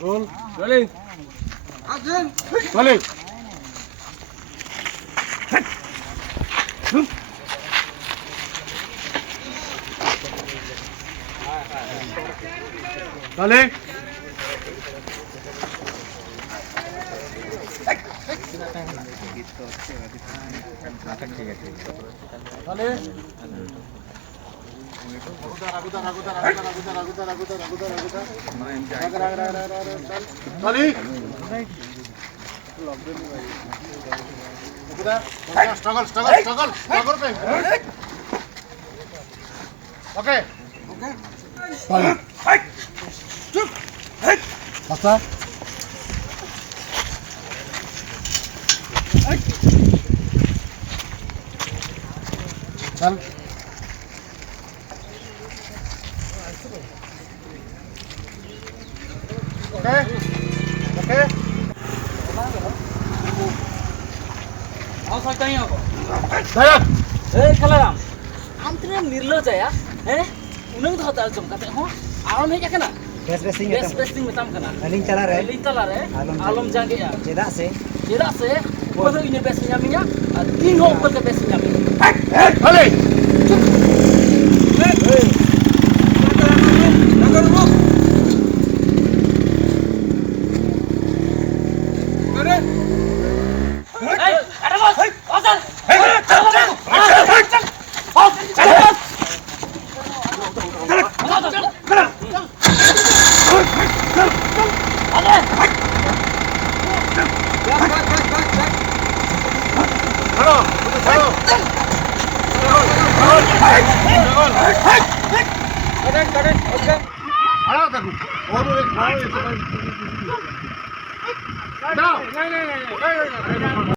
Roll. Rolling. Action. Rolling. Rolling. Struggle. Okay. Basta. Chal. Okay. Dayan. Kalaram. Am tine nirlo jaya. Unang to hotel jom kate ho. Aron hej akana. Best Besting metam kana. Aling tala re. Alom jange ya. Cedak se. Cheda se kodo ini best nyaminya. Tin ho upar ke best nyami. Rolling. No.